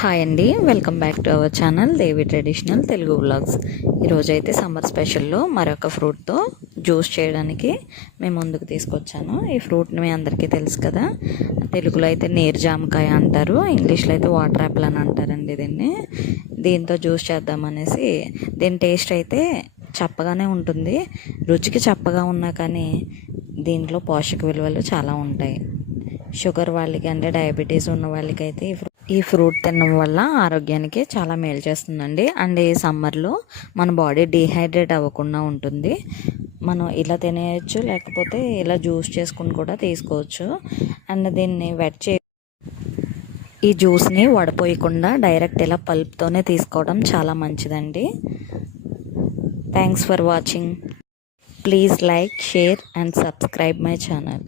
Hi అండి, welcome back to our channel Devi traditional Telugu vlogs. ఈరోజైతే summer స్పెషల్లో మరొక ఫ్రూట్తో juice చేయడానికి మేము ముందుకు తీసుకొచ్చాను. ఈ ఫ్రూట్ని మీ అందరికీ తెలుసు కదా, తెలుగులో అయితే నీరు జామకాయ అంటారు, ఇంగ్లీష్లో అయితే వాటర్ యాపిల్ అని అంటారండి. దీంతో జ్యూస్ చేద్దామనేసి. దీని టేస్ట్ అయితే చప్పగానే ఉంటుంది, రుచికి చప్పగా ఉన్నా కానీ దీంట్లో పోషక విలువలు చాలా ఉంటాయి. షుగర్ వాళ్ళకి అంటే డయాబెటీస్ ఉన్న వాళ్ళకి అయితే ఈ ఫ్రూట్ తినడం వల్ల ఆరోగ్యానికి చాలా మేలు చేస్తుందండి. అండ్ ఈ సమ్మర్లో మన బాడీ డీహైడ్రేట్ అవ్వకుండా ఉంటుంది. మనం ఇలా తినేయచ్చు, లేకపోతే ఇలా జ్యూస్ చేసుకుని కూడా తీసుకోవచ్చు. అండ్ దీన్ని ఈ జ్యూస్ని వడపోయకుండా డైరెక్ట్ ఇలా పల్ప్తోనే తీసుకోవడం చాలా మంచిదండి. Thanks for watching. Please like, share and subscribe my channel.